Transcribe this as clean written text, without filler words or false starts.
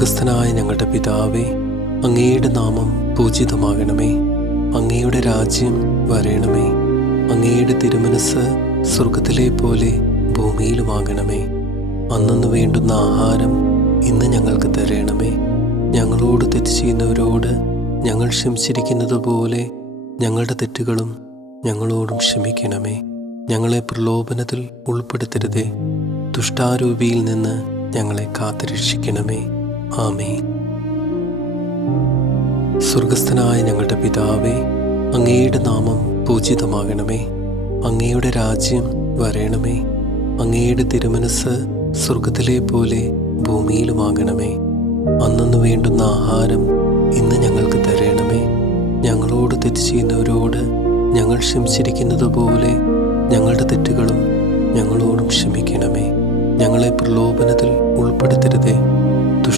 സ്വർഗസ്ഥനായ ഞങ്ങളുടെ പിതാവേ, അങ്ങയുടെ നാമം പൂജിതമാകണമേ. അങ്ങയുടെ രാജ്യം വരേണമേ. അങ്ങയുടെ തിരുമനസ് സ്വർഗത്തിലെ പോലെ ഭൂമിയിലുമാകണമേ. അന്നന്ന് വേണ്ടുന്ന ആഹാരം ഇന്ന് ഞങ്ങൾക്ക് തരണമേ. ഞങ്ങളോട് തെറ്റ് ചെയ്യുന്നവരോട് ഞങ്ങൾ ക്ഷമിച്ചിരിക്കുന്നത് പോലെ ഞങ്ങളുടെ തെറ്റുകളും ഞങ്ങളോടും ക്ഷമിക്കണമേ. ഞങ്ങളെ പ്രലോഭനത്തിൽ ഉൾപ്പെടുത്തരുതേ, ദുഷ്ടാരൂപിയിൽ നിന്ന് ഞങ്ങളെ കാത്തുരക്ഷിക്കണമേ. ആമേൻ. സ്വർഗസ്ഥനായ ഞങ്ങളുടെ പിതാവേ, അങ്ങയുടെ നാമം പൂജിതമാകണമേ. അങ്ങയുടെ രാജ്യം വരേണമേ. അങ്ങയുടെ തിരുമനസ് സ്വർഗത്തിലെ പോലെ ഭൂമിയിലുമാകണമേ. അന്നന്ന് വേണ്ടുന്ന ആഹാരം ഇന്ന് ഞങ്ങൾക്ക് തരണമേ. ഞങ്ങളോട് തെറ്റ് ചെയ്യുന്നവരോട് ഞങ്ങൾ ക്ഷമിച്ചിരിക്കുന്നത് പോലെ ഞങ്ങളുടെ തെറ്റുകളും ഞങ്ങളോടും ക്ഷമിക്കണമേ. ഞങ്ങളെ പ്രലോഭനത്തിൽ ഉൾപ്പെടുത്തരുതേ,